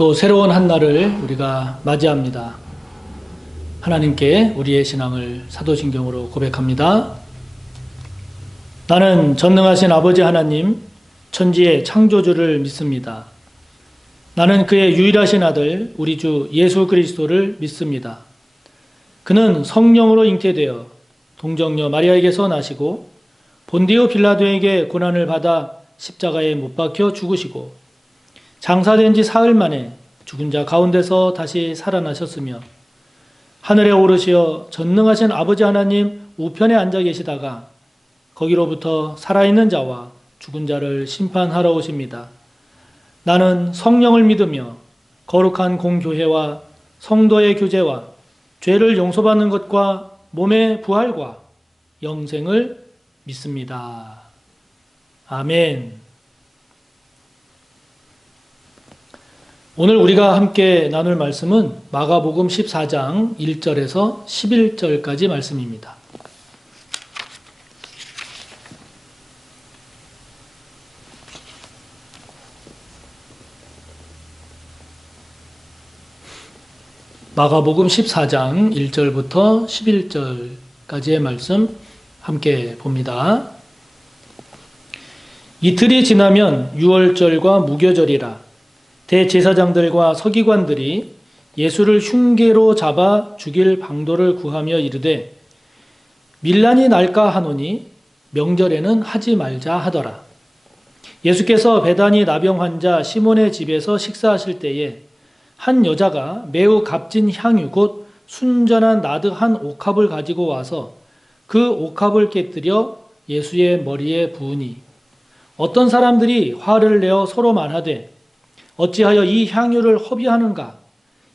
또 새로운 한 날을 우리가 맞이합니다. 하나님께 우리의 신앙을 사도신경으로 고백합니다. 나는 전능하신 아버지 하나님, 천지의 창조주를 믿습니다. 나는 그의 유일하신 아들, 우리 주 예수 그리스도를 믿습니다. 그는 성령으로 잉태되어 동정녀 마리아에게서 나시고 본디오 빌라도에게 고난을 받아 십자가에 못 박혀 죽으시고 장사된 지 사흘 만에 죽은 자 가운데서 다시 살아나셨으며 하늘에 오르시어 전능하신 아버지 하나님 우편에 앉아 계시다가 거기로부터 살아있는 자와 죽은 자를 심판하러 오십니다. 나는 성령을 믿으며 거룩한 공교회와 성도의 교제와 죄를 용서받는 것과 몸의 부활과 영생을 믿습니다. 아멘. 오늘 우리가 함께 나눌 말씀은 마가복음 14장 1절에서 11절까지 말씀입니다. 마가복음 14장 1절부터 11절까지의 말씀 함께 봅니다. 이틀이 지나면 유월절과 무교절이라 대제사장들과 서기관들이 예수를 흉계로 잡아 죽일 방도를 구하며 이르되 밀란이 날까 하노니 명절에는 하지 말자 하더라. 예수께서 베다니 나병 환자 시몬의 집에서 식사하실 때에 한 여자가 매우 값진 향유 곧 순전한 나드 한 옥합을 가지고 와서 그 옥합을 깨뜨려 예수의 머리에 부으니 어떤 사람들이 화를 내어 서로 말하되 어찌하여 이 향유를 허비하는가?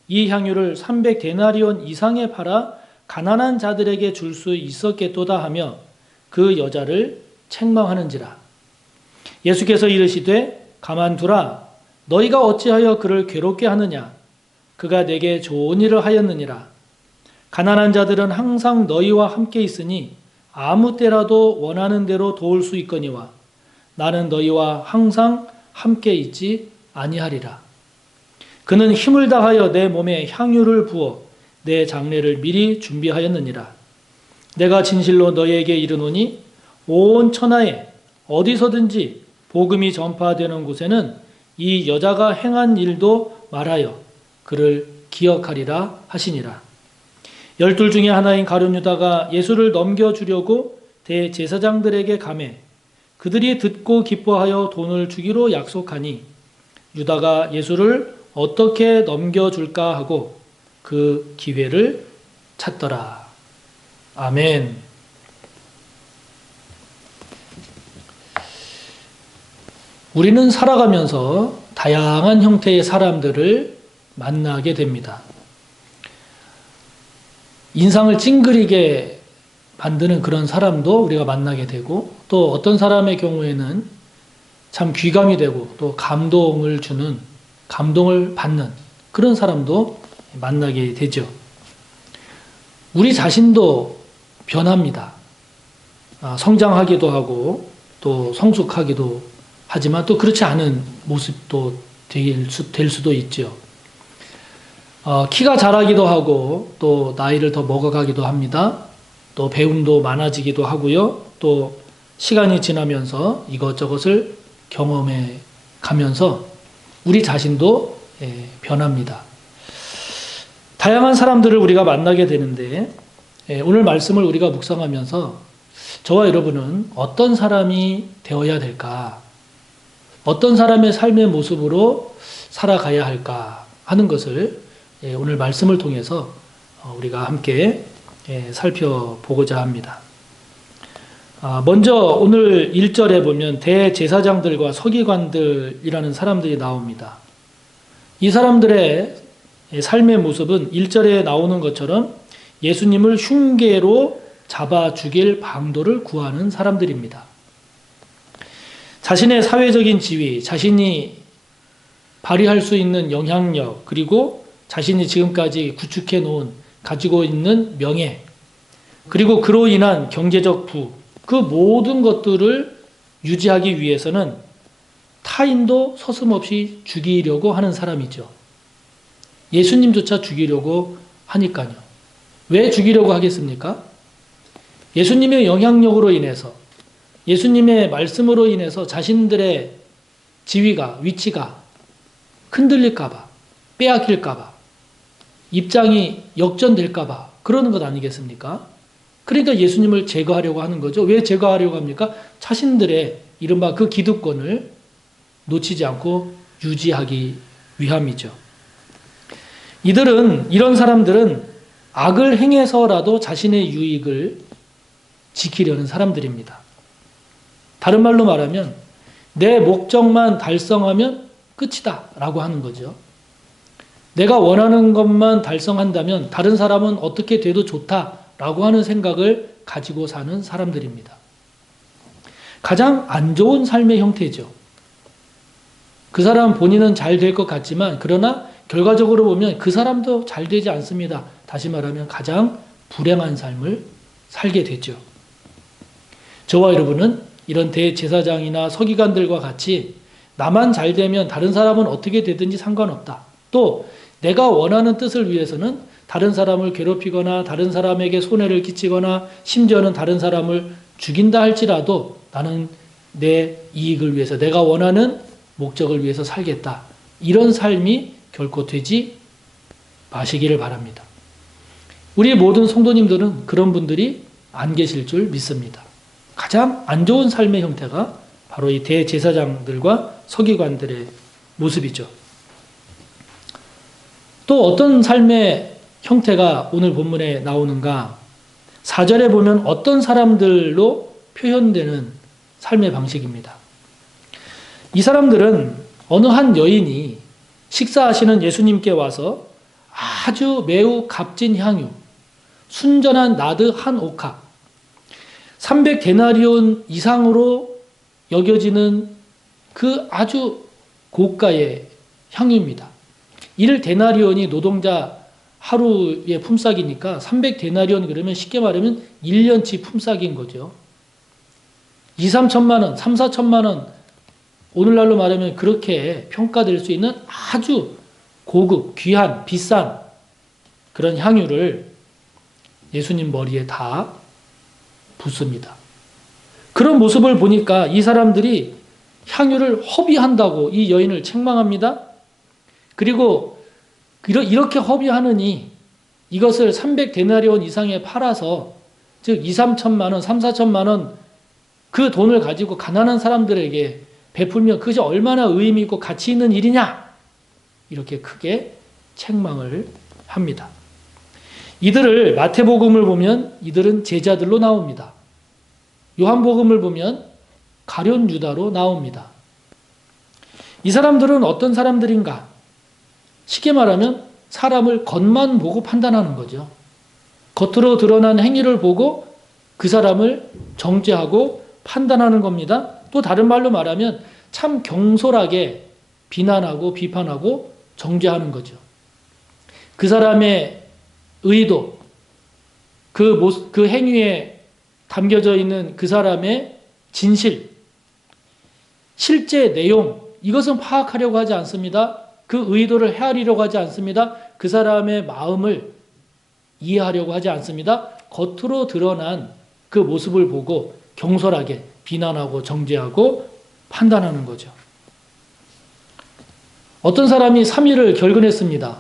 이 향유를 300데나리온 이상에 팔아 가난한 자들에게 줄 수 있었겠도다 하며 그 여자를 책망하는지라. 예수께서 이르시되 가만두라. 너희가 어찌하여 그를 괴롭게 하느냐? 그가 내게 좋은 일을 하였느니라. 가난한 자들은 항상 너희와 함께 있으니 아무 때라도 원하는 대로 도울 수 있거니와 나는 너희와 항상 함께 있지 아니하리라. 그는 힘을 다하여 내 몸에 향유를 부어 내 장례를 미리 준비하였느니라. 내가 진실로 너희에게 이르노니 온 천하에 어디서든지 복음이 전파되는 곳에는 이 여자가 행한 일도 말하여 그를 기억하리라 하시니라. 12 중에 하나인 가룟 유다가 예수를 넘겨주려고 대제사장들에게 가매 그들이 듣고 기뻐하여 돈을 주기로 약속하니 유다가 예수를 어떻게 넘겨줄까 하고 그 기회를 찾더라. 아멘. 우리는 살아가면서 다양한 형태의 사람들을 만나게 됩니다. 인상을 찡그리게 만드는 그런 사람도 우리가 만나게 되고 또 어떤 사람의 경우에는 참 귀감이 되고 또 감동을 주는, 감동을 받는 그런 사람도 만나게 되죠. 우리 자신도 변합니다. 성장하기도 하고 또 성숙하기도 하지만 또 그렇지 않은 모습도 될 수도 있죠. 키가 자라기도 하고 또 나이를 더 먹어가기도 합니다. 또 배움도 많아지기도 하고요. 또 시간이 지나면서 이것저것을 경험해 가면서 우리 자신도 변합니다. 다양한 사람들을 우리가 만나게 되는데 오늘 말씀을 우리가 묵상하면서 저와 여러분은 어떤 사람이 되어야 될까? 어떤 사람의 삶의 모습으로 살아가야 할까 하는 것을 오늘 말씀을 통해서 우리가 함께 살펴보고자 합니다. 먼저 오늘 1절에 보면 대제사장들과 서기관들이라는 사람들이 나옵니다. 이 사람들의 삶의 모습은 1절에 나오는 것처럼 예수님을 흉계로 잡아 죽일 방도를 구하는 사람들입니다. 자신의 사회적인 지위, 자신이 발휘할 수 있는 영향력, 그리고 자신이 지금까지 구축해 놓은, 가지고 있는 명예, 그리고 그로 인한 경제적 부, 그 모든 것들을 유지하기 위해서는 타인도 서슴없이 죽이려고 하는 사람이죠. 예수님조차 죽이려고 하니까요. 왜 죽이려고 하겠습니까? 예수님의 영향력으로 인해서, 예수님의 말씀으로 인해서 자신들의 지위가, 위치가 흔들릴까봐, 빼앗길까봐, 입장이 역전될까봐 그러는 것 아니겠습니까? 그러니까 예수님을 제거하려고 하는 거죠. 왜 제거하려고 합니까? 자신들의 이른바 그 기득권을 놓치지 않고 유지하기 위함이죠. 이런 사람들은 악을 행해서라도 자신의 유익을 지키려는 사람들입니다. 다른 말로 말하면 내 목적만 달성하면 끝이다 라고 하는 거죠. 내가 원하는 것만 달성한다면 다른 사람은 어떻게 돼도 좋다라고 하는 생각을 가지고 사는 사람들입니다. 가장 안 좋은 삶의 형태죠. 그 사람 본인은 잘 될 것 같지만 그러나 결과적으로 보면 그 사람도 잘 되지 않습니다. 다시 말하면 가장 불행한 삶을 살게 되죠. 저와 여러분은 이런 대제사장이나 서기관들과 같이 나만 잘 되면 다른 사람은 어떻게 되든지 상관없다. 또 내가 원하는 뜻을 위해서는 다른 사람을 괴롭히거나 다른 사람에게 손해를 끼치거나 심지어는 다른 사람을 죽인다 할지라도 나는 내 이익을 위해서 내가 원하는 목적을 위해서 살겠다. 이런 삶이 결코 되지 마시기를 바랍니다. 우리 모든 성도님들은 그런 분들이 안 계실 줄 믿습니다. 가장 안 좋은 삶의 형태가 바로 이 대제사장들과 서기관들의 모습이죠. 또 어떤 삶의 형태가 오늘 본문에 나오는가? 4절에 보면 어떤 사람들로 표현되는 삶의 방식입니다. 이 사람들은 어느 한 여인이 식사하시는 예수님께 와서 아주 매우 값진 향유, 순전한 나드 한 옥합, 300데나리온 이상으로 여겨지는 그 아주 고가의 향유입니다. 1데나리온이 노동자 하루의 품삯이니까 300데나리온 그러면 쉽게 말하면 1년치 품삯인 거죠. 2, 3천만 원, 3, 4천만 원 오늘날로 말하면 그렇게 평가될 수 있는 아주 고급, 귀한, 비싼 그런 향유를 예수님 머리에 다 붓습니다. 그런 모습을 보니까 이 사람들이 향유를 허비한다고 이 여인을 책망합니다. 그리고 이렇게 허비하느니 이것을 300데나리온 이상에 팔아서 즉 2, 3천만 원, 3, 4천만 원 그 돈을 가지고 가난한 사람들에게 베풀면 그것이 얼마나 의미 있고 가치 있는 일이냐 이렇게 크게 책망을 합니다. 이들을 마태복음을 보면 이들은 제자들로 나옵니다. 요한복음을 보면 가룟 유다로 나옵니다. 이 사람들은 어떤 사람들인가? 쉽게 말하면 사람을 겉만 보고 판단하는 거죠. 겉으로 드러난 행위를 보고 그 사람을 정죄하고 판단하는 겁니다. 또 다른 말로 말하면 참 경솔하게 비난하고 비판하고 정죄하는 거죠. 그 사람의 의도, 그 행위에 담겨져 있는 그 사람의 진실, 실제 내용, 이것은 파악하려고 하지 않습니다. 그 의도를 헤아리려고 하지 않습니다. 그 사람의 마음을 이해하려고 하지 않습니다. 겉으로 드러난 그 모습을 보고 경솔하게 비난하고 정죄하고 판단하는 거죠. 어떤 사람이 3일을 결근했습니다.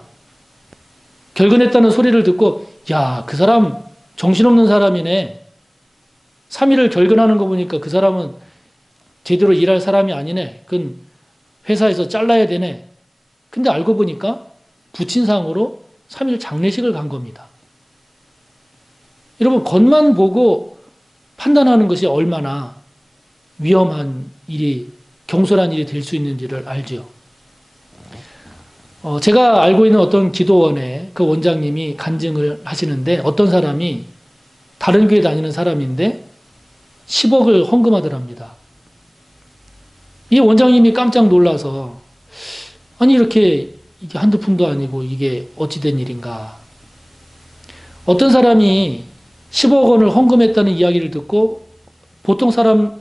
결근했다는 소리를 듣고 야, 그 사람 정신없는 사람이네. 3일을 결근하는 거 보니까 그 사람은 제대로 일할 사람이 아니네. 그건 회사에서 잘라야 되네. 근데 알고 보니까 부친상으로 3일 장례식을 간 겁니다. 여러분, 겉만 보고 판단하는 것이 얼마나 위험한 일이, 경솔한 일이 될 수 있는지를 알죠. 제가 알고 있는 어떤 기도원의 그 원장님이 간증을 하시는데 어떤 사람이 다른 교회 다니는 사람인데 10억을 헌금하더랍니다. 이 원장님이 깜짝 놀라서 아니 이렇게 이게 한두 푼도 아니고 이게 어찌된 일인가. 어떤 사람이 10억 원을 헌금했다는 이야기를 듣고 보통 사람은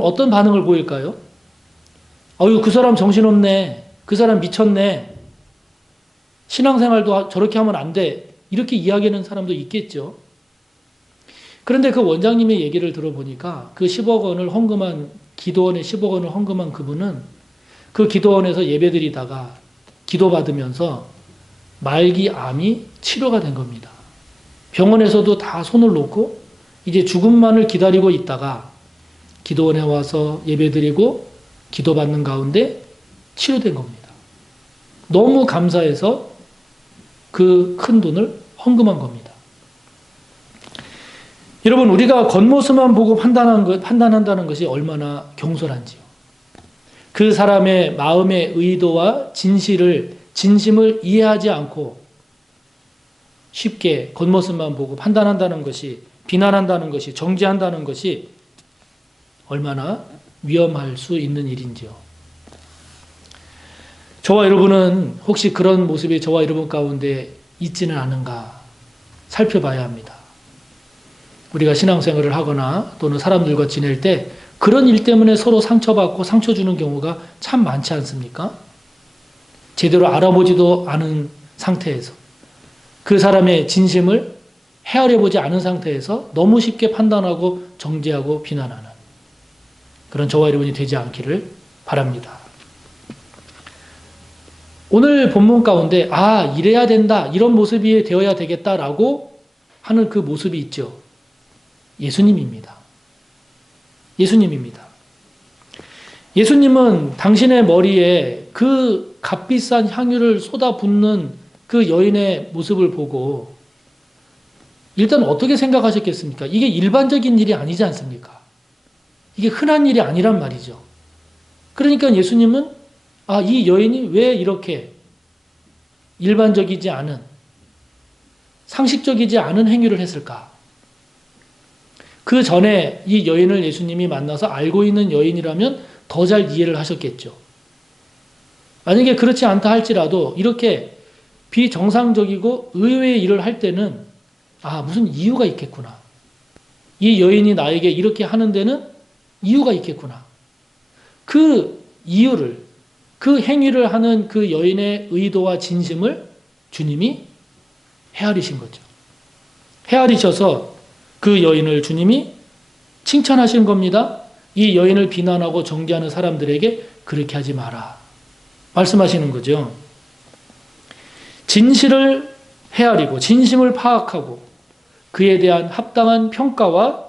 어떤 반응을 보일까요? 아유, 그 사람 정신없네. 그 사람 미쳤네. 신앙생활도 저렇게 하면 안 돼. 이렇게 이야기하는 사람도 있겠죠. 그런데 그 원장님의 얘기를 들어보니까 그 10억 원을 헌금한, 기도원에 10억 원을 헌금한 그분은 그 기도원에서 예배드리다가 기도받으면서 말기 암이 치료가 된 겁니다. 병원에서도 다 손을 놓고 이제 죽음만을 기다리고 있다가 기도원에 와서 예배드리고 기도받는 가운데 치료된 겁니다. 너무 감사해서 그 큰 돈을 헌금한 겁니다. 여러분, 우리가 겉모습만 보고 판단한다는 것이 얼마나 경솔한지요. 그 사람의 마음의 의도와 진심을 이해하지 않고 쉽게 겉모습만 보고 판단한다는 것이, 비난한다는 것이, 정죄한다는 것이 얼마나 위험할 수 있는 일인지요. 저와 여러분은 혹시 그런 모습이 저와 여러분 가운데 있지는 않은가 살펴봐야 합니다. 우리가 신앙생활을 하거나 또는 사람들과 지낼 때 그런 일 때문에 서로 상처받고 상처 주는 경우가 참 많지 않습니까? 제대로 알아보지도 않은 상태에서 그 사람의 진심을 헤아려보지 않은 상태에서 너무 쉽게 판단하고 정죄하고 비난하는 그런 저와 여러분이 되지 않기를 바랍니다. 오늘 본문 가운데 이래야 된다, 이런 모습이 되어야 되겠다라고 하는 그 모습이 있죠. 예수님입니다. 예수님입니다. 예수님은 당신의 머리에 그 값비싼 향유를 쏟아붓는 그 여인의 모습을 보고 일단 어떻게 생각하셨겠습니까? 이게 일반적인 일이 아니지 않습니까? 이게 흔한 일이 아니란 말이죠. 그러니까 예수님은 이 여인이 왜 이렇게 일반적이지 않은, 상식적이지 않은 행위를 했을까? 그 전에 이 여인을 예수님이 만나서 알고 있는 여인이라면 더 잘 이해를 하셨겠죠. 만약에 그렇지 않다 할지라도 이렇게 비정상적이고 의외의 일을 할 때는 무슨 이유가 있겠구나. 이 여인이 나에게 이렇게 하는 데는 이유가 있겠구나. 그 이유를, 그 행위를 하는 그 여인의 의도와 진심을 주님이 헤아리신 거죠. 헤아리셔서 그 여인을 주님이 칭찬하신 겁니다. 이 여인을 비난하고 정죄하는 사람들에게 그렇게 하지 마라 말씀하시는 거죠. 진실을 헤아리고 진심을 파악하고 그에 대한 합당한 평가와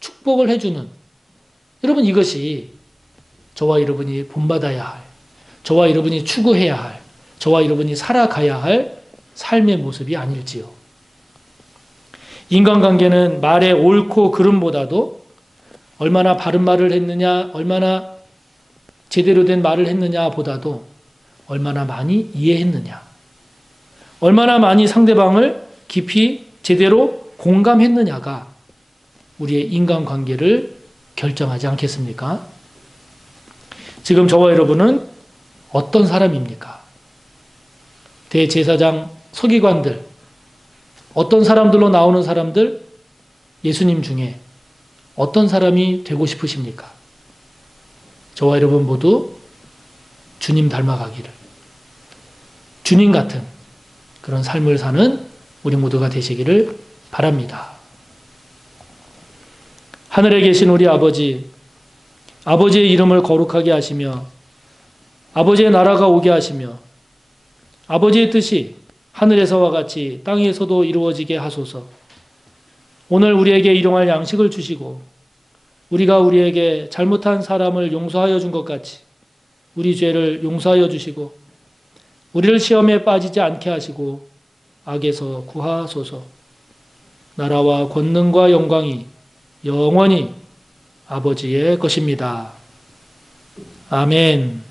축복을 해주는, 여러분, 이것이 저와 여러분이 본받아야 할, 저와 여러분이 추구해야 할, 저와 여러분이 살아가야 할 삶의 모습이 아닐지요. 인간관계는 말의 옳고 그름보다도 얼마나 바른 말을 했느냐, 얼마나 제대로 된 말을 했느냐 보다도 얼마나 많이 이해했느냐, 얼마나 많이 상대방을 깊이 제대로 공감했느냐가 우리의 인간관계를 결정하지 않겠습니까? 지금 저와 여러분은 어떤 사람입니까? 대제사장, 서기관들, 어떤 사람들로 나오는 사람들, 예수님 중에 어떤 사람이 되고 싶으십니까? 저와 여러분 모두 주님 닮아가기를, 주님 같은 그런 삶을 사는 우리 모두가 되시기를 바랍니다. 하늘에 계신 우리 아버지, 아버지의 이름을 거룩하게 하시며 아버지의 나라가 오게 하시며 아버지의 뜻이 하늘에서와 같이 땅에서도 이루어지게 하소서. 오늘 우리에게 일용할 양식을 주시고 우리가 우리에게 잘못한 사람을 용서하여 준 것 같이 우리 죄를 용서하여 주시고 우리를 시험에 빠지지 않게 하시고 악에서 구하소서. 나라와 권능과 영광이 영원히 아버지의 것입니다. 아멘.